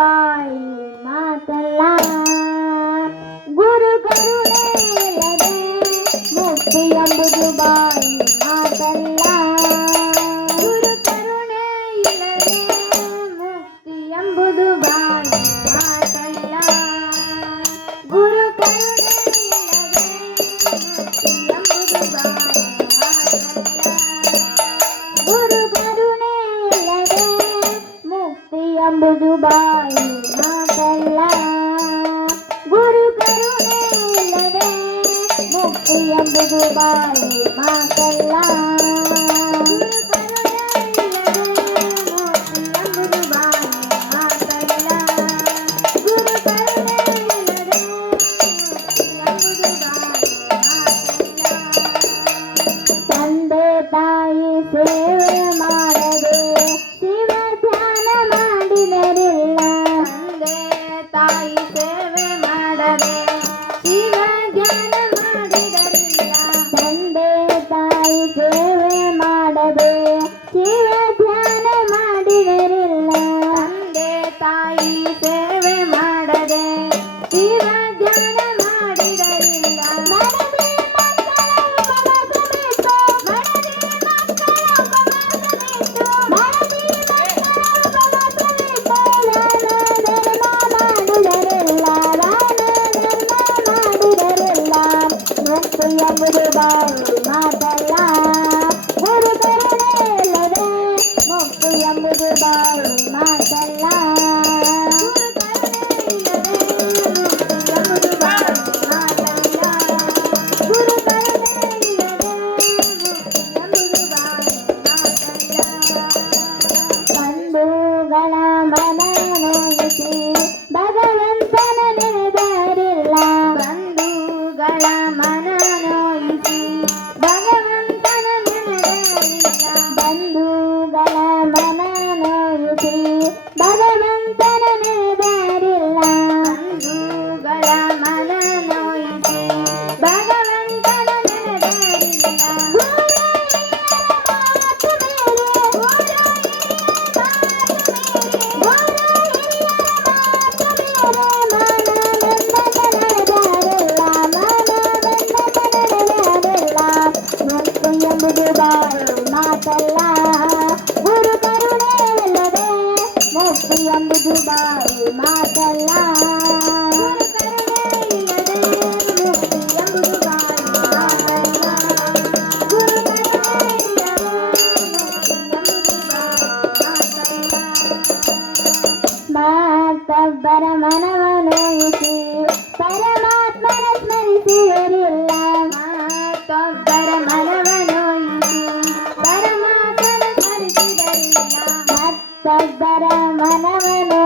గురు గురు ముక్తి అంబుదు బాయి మాతల్లా అంబుజు బాయి నా తెల్ల గురు కరుణే ముక్తి అంబుజు బాయి మా mama. ಪರಮನವನಯಿಸಿ ಪರಮಾತ್ಮನ ಸ್ಮರಿಸಿವರಿಲ್ಲ ಪರಮನವನಯಿಸಿ ಪರಮಾತ್ಮನ ಸ್ಮರಿಸಿದರಿಲ್ಲ ಮತ್ತೊಬ್ಬರ ಮನವನೋ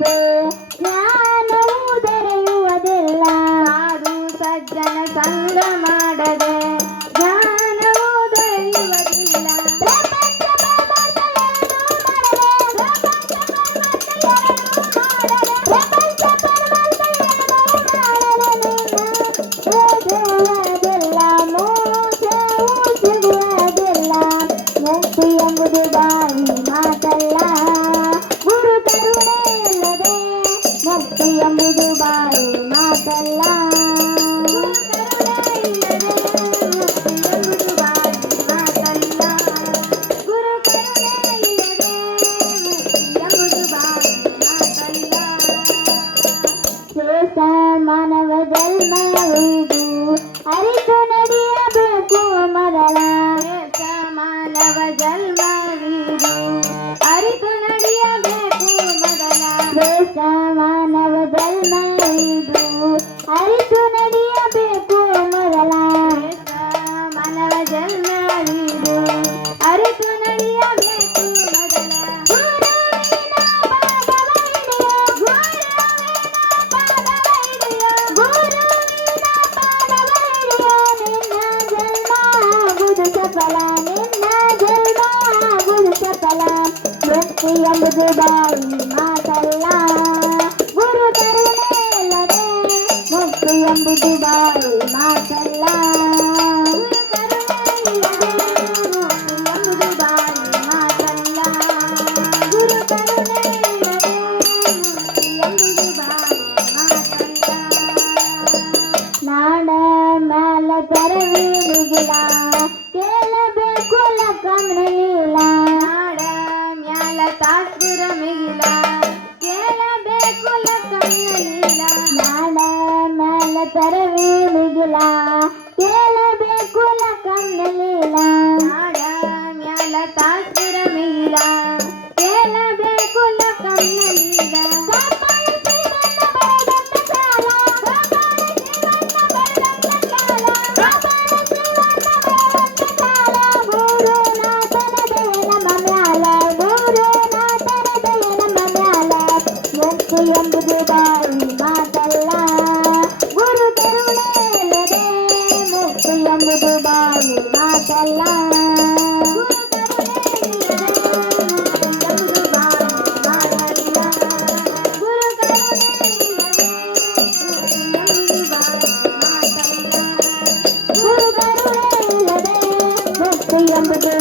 হবে செய்து அறிந்தன Mukti yang budi bawa, masya Allah. Guru cari nilai, e, mukti yang budi bawa. ತರವೇ ಮಿಗಿಲಾ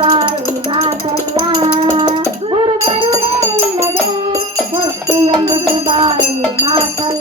மாதல்லா ஒரு கருணை உள்ளதே முக்தி அன்பு பாய் மாதல்லா